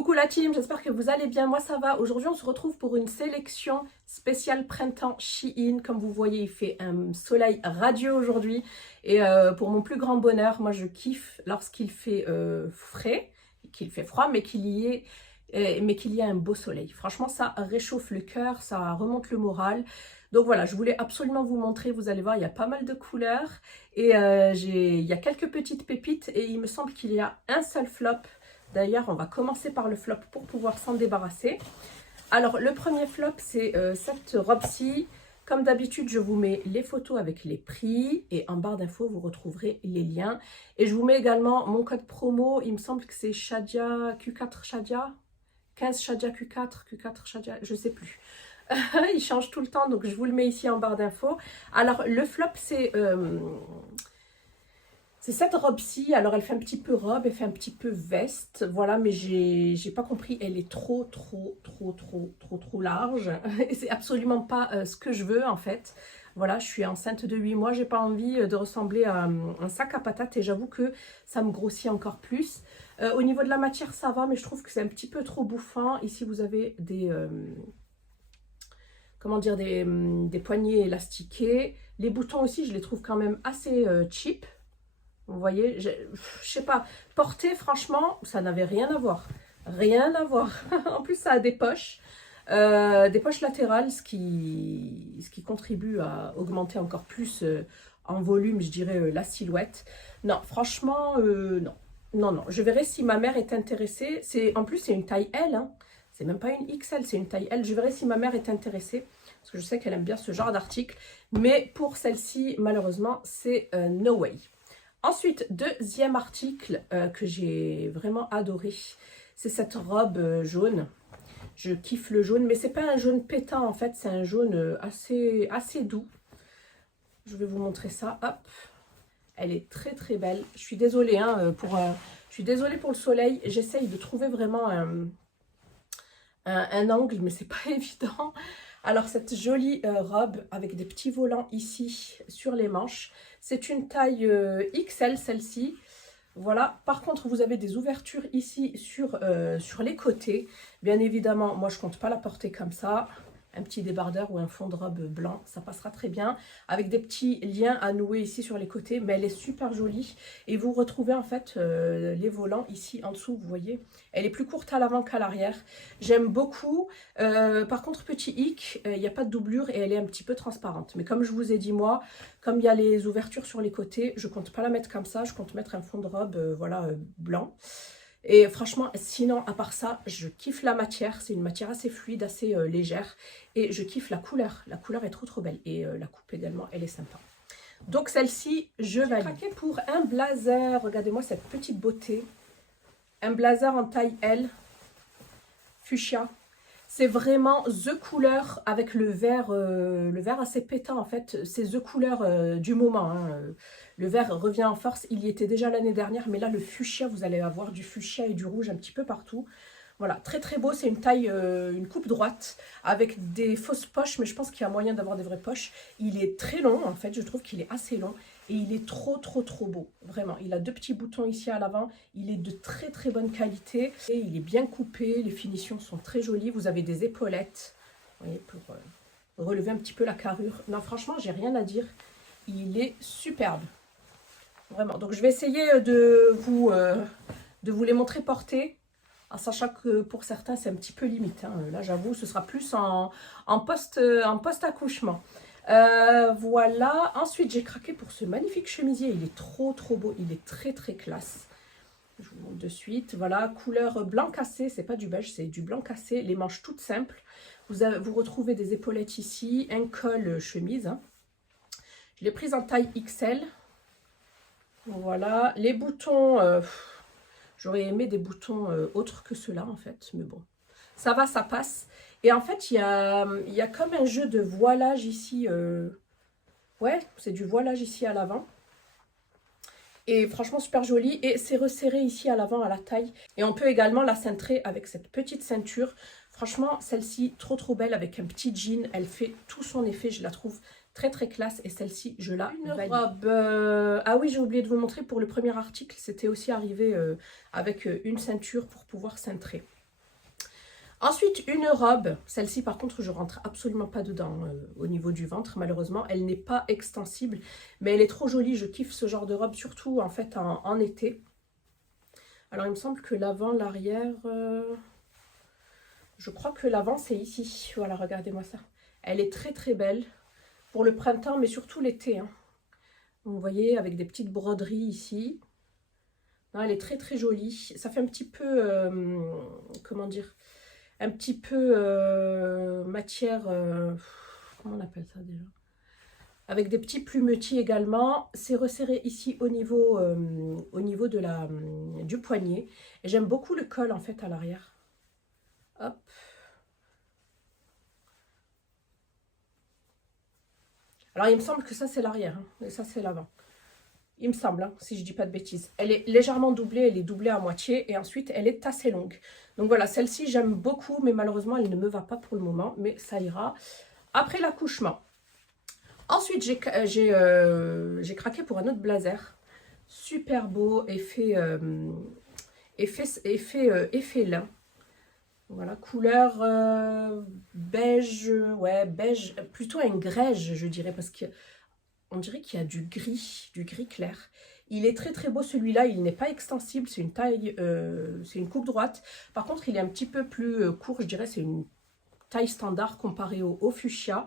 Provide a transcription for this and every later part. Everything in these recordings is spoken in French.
Coucou la team, j'espère que vous allez bien, moi ça va. Aujourd'hui on se retrouve pour une sélection spéciale printemps Shein. Comme vous voyez, il fait un soleil radieux aujourd'hui. Et pour mon plus grand bonheur, moi je kiffe lorsqu'il fait frais, qu'il fait froid, mais qu'il y ait un beau soleil. Franchement ça réchauffe le cœur, ça remonte le moral. Donc voilà, je voulais absolument vous montrer, vous allez voir, il y a pas mal de couleurs. Et il y a quelques petites pépites et il me semble qu'il y a un seul flop. D'ailleurs, on va commencer par le flop pour pouvoir s'en débarrasser. Alors, le premier flop, c'est cette robe-ci. Comme d'habitude, je vous mets les photos avec les prix et en barre d'infos, vous retrouverez les liens. Et je vous mets également mon code promo. Il me semble que c'est Shadia Q4 Shadia, 15 Shadia Q4, Q4 Shadia, je ne sais plus. Il change tout le temps, donc je vous le mets ici en barre d'infos. Alors, le flop, c'est cette robe-ci. Alors, elle fait un petit peu robe, elle fait un petit peu veste. Voilà, mais j'ai pas compris. Elle est trop large. Et c'est absolument pas ce que je veux, en fait. Voilà, je suis enceinte de 8 mois. J'ai pas envie de ressembler à un sac à patates. Et j'avoue que ça me grossit encore plus. Au niveau de la matière, ça va, mais je trouve que c'est un petit peu trop bouffant. Ici, vous avez des... comment dire, des poignées élastiquées. Les boutons aussi, je les trouve quand même assez cheap. Vous voyez, je sais pas, porter, franchement, ça n'avait rien à voir. Rien à voir. En plus, ça a des poches latérales, ce qui contribue à augmenter encore plus en volume, je dirais, la silhouette. Non, franchement, non. Non, non. Je verrai si ma mère est intéressée. En plus, c'est une taille L, hein. C'est même pas une XL, c'est une taille L. Je verrai si ma mère est intéressée, parce que je sais qu'elle aime bien ce genre d'article. Mais pour celle-ci, malheureusement, c'est no way. Ensuite, deuxième article que j'ai vraiment adoré, c'est cette robe jaune. Je kiffe le jaune, mais c'est pas un jaune pétant en fait, c'est un jaune assez doux. Je vais vous montrer ça, hop. Elle est très belle. Je suis désolée, hein, je suis désolée pour le soleil. J'essaye de trouver vraiment un angle, mais c'est pas évident. Alors, cette jolie robe avec des petits volants ici sur les manches. C'est une taille XL, celle-ci. Voilà. Par contre, vous avez des ouvertures ici sur les côtés. Bien évidemment, moi, je ne compte pas la porter comme ça. Un petit débardeur ou un fond de robe blanc, ça passera très bien. Avec des petits liens à nouer ici sur les côtés. Mais elle est super jolie. Et vous retrouvez en fait les volants ici en dessous, vous voyez. Elle est plus courte à l'avant qu'à l'arrière. J'aime beaucoup. Par contre, petit hic, il n'y a pas de doublure et elle est un petit peu transparente. Mais comme je vous ai dit, moi, comme il y a les ouvertures sur les côtés, je ne compte pas la mettre comme ça. Je compte mettre un fond de robe voilà, blanc. Et franchement, sinon, à part ça, je kiffe la matière. C'est une matière assez fluide, assez légère. Et je kiffe la couleur. La couleur est trop belle. Et la coupe également, elle est sympa. Donc celle-ci, je valide. J'ai craqué pour un blazer. Regardez-moi cette petite beauté. Un blazer en taille L. Fuchsia. C'est vraiment the couleur avec le vert assez pétant en fait. C'est the couleur du moment. Hein. Le vert revient en force. Il y était déjà l'année dernière, mais là le fuchsia, vous allez avoir du fuchsia et du rouge un petit peu partout. Voilà, très beau. C'est une taille, une coupe droite avec des fausses poches, mais je pense qu'il y a moyen d'avoir des vraies poches. Il est très long en fait. Je trouve qu'il est assez long. Et il est trop beau, vraiment. Il a deux petits boutons ici à l'avant. Il est de très bonne qualité. Et il est bien coupé, les finitions sont très jolies. Vous avez des épaulettes, vous voyez, pour relever un petit peu la carrure. Non, franchement, j'ai rien à dire. Il est superbe, vraiment. Donc, je vais essayer de vous les montrer portés, en sachant que pour certains, c'est un petit peu limite. Hein. Là, j'avoue, ce sera plus en post-accouchement. Voilà, ensuite j'ai craqué pour ce magnifique chemisier, il est trop beau, il est très classe. Je vous montre de suite, voilà, couleur blanc cassé, c'est pas du beige, c'est du blanc cassé, les manches toutes simples. Vous retrouvez des épaulettes ici, un col chemise. Hein. Je l'ai prise en taille XL. Voilà, les boutons, j'aurais aimé des boutons autres que ceux-là en fait, mais bon, ça va, ça passe. Et en fait, il y a comme un jeu de voilage ici. Ouais, c'est du voilage ici à l'avant. Et franchement, super joli. Et c'est resserré ici à l'avant, à la taille. Et on peut également la cintrer avec cette petite ceinture. Franchement, celle-ci, trop belle avec un petit jean. Elle fait tout son effet. Je la trouve très classe. Et celle-ci, je la valide. Robe. Ah oui, j'ai oublié de vous montrer pour le premier article. C'était aussi arrivé avec une ceinture pour pouvoir cintrer. Ensuite, une robe. Celle-ci, par contre, je rentre absolument pas dedans au niveau du ventre, malheureusement. Elle n'est pas extensible, mais elle est trop jolie. Je kiffe ce genre de robe, surtout en fait en été. Alors, il me semble que l'avant, l'arrière... je crois que l'avant, c'est ici. Voilà, regardez-moi ça. Elle est très très belle pour le printemps, mais surtout l'été. Hein. Vous voyez, avec des petites broderies ici. Non, elle est très très jolie. Ça fait un petit peu... comment dire, un petit peu matière, comment on appelle ça déjà, avec des petits plumetis également. C'est resserré ici au niveau de du poignet. Et j'aime beaucoup le col en fait à l'arrière. Hop. Alors il me semble que ça c'est l'arrière, hein, et ça c'est l'avant. Il me semble, hein, si je dis pas de bêtises. Elle est légèrement doublée, elle est doublée à moitié et ensuite elle est assez longue. Donc voilà, celle-ci j'aime beaucoup, mais malheureusement elle ne me va pas pour le moment, mais ça ira après l'accouchement. Ensuite j'ai craqué pour un autre blazer. Super beau, effet lin. Voilà, couleur beige, ouais, beige, plutôt un grège je dirais, parce que on dirait qu'il y a du gris clair. Il est très très beau celui-là, il n'est pas extensible, c'est une taille, c'est une coupe droite. Par contre, il est un petit peu plus court, je dirais, c'est une taille standard comparée au fuchsia.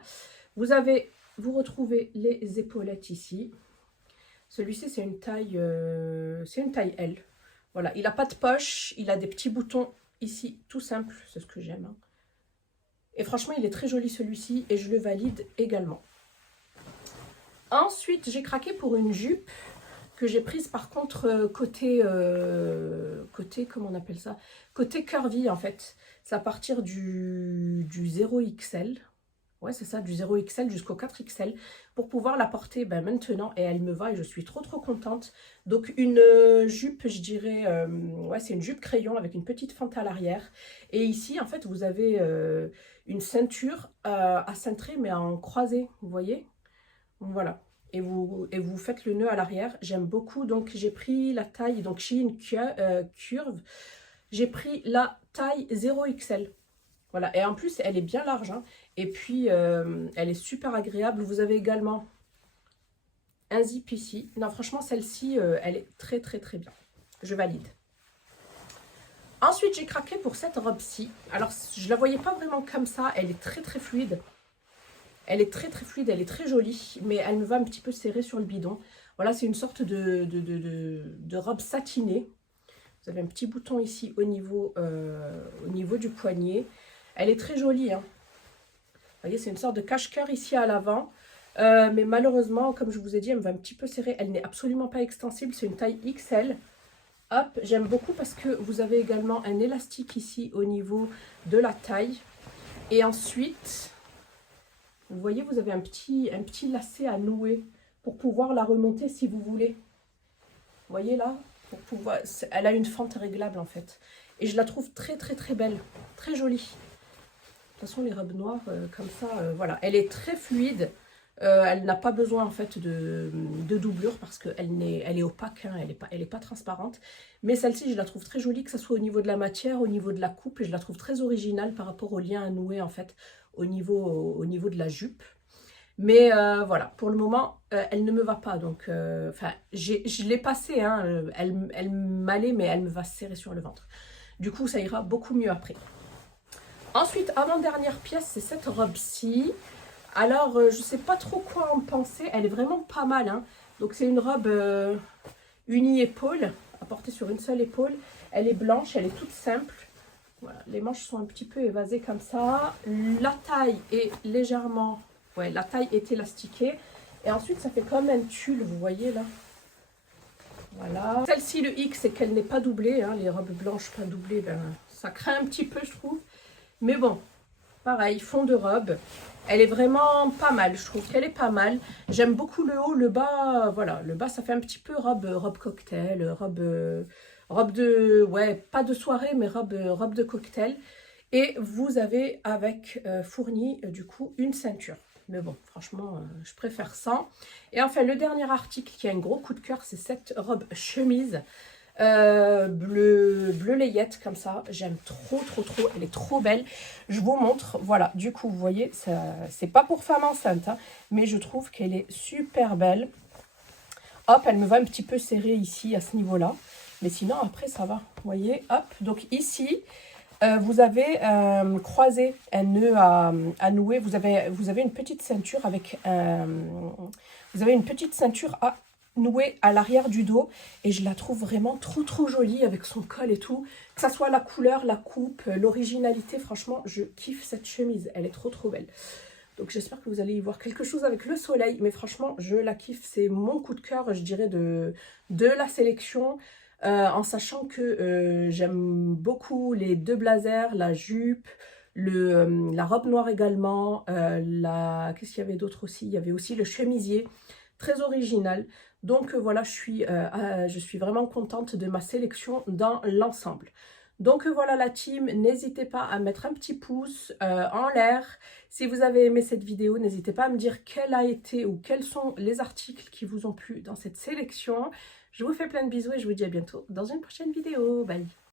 Vous retrouvez les épaulettes ici. Celui-ci, c'est une taille L. Voilà, il n'a pas de poche, il a des petits boutons ici, tout simple, c'est ce que j'aime. Hein. Et franchement, il est très joli celui-ci et je le valide également. Ensuite, j'ai craqué pour une jupe que j'ai prise par contre côté, comment on appelle ça? Côté curvy en fait. C'est à partir du 0XL. Ouais, c'est ça, du 0XL jusqu'au 4XL pour pouvoir la porter maintenant et elle me va et je suis trop contente. Donc une jupe, je dirais, ouais, c'est une jupe crayon avec une petite fente à l'arrière. Et ici, en fait, vous avez une ceinture à cintrer mais en croisée, vous voyez? Voilà. Et vous faites le nœud à l'arrière. J'aime beaucoup. Donc, j'ai pris la taille. Donc, Shein Curve. J'ai pris la taille 0XL. Voilà. Et en plus, elle est bien large. Hein. Et puis, elle est super agréable. Vous avez également un zip ici. Non, franchement, celle-ci, elle est très bien. Je valide. Ensuite, j'ai craqué pour cette robe-ci. Alors, je ne la voyais pas vraiment comme ça. Elle est très fluide. Elle est très fluide, elle est très jolie, mais elle me va un petit peu serrée sur le bidon. Voilà, c'est une sorte de robe satinée. Vous avez un petit bouton ici au niveau du poignet. Elle est très jolie. Hein. Vous voyez, c'est une sorte de cache-cœur ici à l'avant. Mais malheureusement, comme je vous ai dit, elle me va un petit peu serrée. Elle n'est absolument pas extensible, c'est une taille XL. Hop, j'aime beaucoup parce que vous avez également un élastique ici au niveau de la taille. Et ensuite... Vous voyez, vous avez un petit lacet à nouer pour pouvoir la remonter si vous voulez. Vous voyez là, elle a une fente réglable en fait. Et je la trouve très belle, très jolie. De toute façon, les robes noires comme ça, voilà. Elle est très fluide. Elle n'a pas besoin en fait de doublure parce qu'elle est opaque, hein, elle est pas transparente. Mais celle-ci, je la trouve très jolie, que ce soit au niveau de la matière, au niveau de la coupe. Et je la trouve très originale par rapport au lien à nouer en fait. Au niveau de la jupe. Mais voilà, pour le moment, elle ne me va pas. Donc, je l'ai passée, hein, elle m'allait, mais elle me va serrer sur le ventre. Du coup, ça ira beaucoup mieux après. Ensuite, avant-dernière pièce, c'est cette robe-ci. Alors, je ne sais pas trop quoi en penser. Elle est vraiment pas mal. Hein. Donc, c'est une robe uni-épaule, à porter sur une seule épaule. Elle est blanche, elle est toute simple. Voilà, les manches sont un petit peu évasées comme ça. La taille est légèrement... Ouais, la taille est élastiquée. Et ensuite, ça fait comme un tulle, vous voyez là. Voilà. Celle-ci, le X, c'est qu'elle n'est pas doublée. Hein. Les robes blanches pas doublées, ben, ça craint un petit peu, je trouve. Mais bon, pareil, fond de robe. Elle est vraiment pas mal, je trouve qu'elle est pas mal. J'aime beaucoup le haut, le bas, voilà. Le bas, ça fait un petit peu robe cocktail, robe de, ouais, pas de soirée, mais robe de cocktail. Et vous avez avec fourni, du coup, une ceinture. Mais bon, franchement, je préfère ça. Et enfin, le dernier article qui a un gros coup de cœur, c'est cette robe chemise. bleu layette comme ça. J'aime trop, elle est trop belle. Je vous montre, voilà, du coup, vous voyez, c'est pas pour femme enceinte, hein, mais je trouve qu'elle est super belle. Hop, elle me va un petit peu serrée ici, à ce niveau-là. Mais sinon, après, ça va. Vous voyez, hop. Donc ici, vous avez croisé un nœud à nouer. Vous avez une petite ceinture avec vous avez une petite ceinture à nouer à l'arrière du dos. Et je la trouve vraiment trop jolie avec son col et tout. Que ça soit la couleur, la coupe, l'originalité. Franchement, je kiffe cette chemise. Elle est trop belle. Donc j'espère que vous allez y voir quelque chose avec le soleil. Mais franchement, je la kiffe. C'est mon coup de cœur, je dirais, de la sélection. En sachant que j'aime beaucoup les deux blazers, la jupe, la robe noire également. Qu'est-ce qu'il y avait d'autre aussi? Il y avait aussi le chemisier. Très original. Donc voilà, je suis vraiment contente de ma sélection dans l'ensemble. Donc voilà la team, n'hésitez pas à mettre un petit pouce en l'air. Si vous avez aimé cette vidéo, n'hésitez pas à me dire quel a été ou quels sont les articles qui vous ont plu dans cette sélection. Je vous fais plein de bisous et je vous dis à bientôt dans une prochaine vidéo. Bye!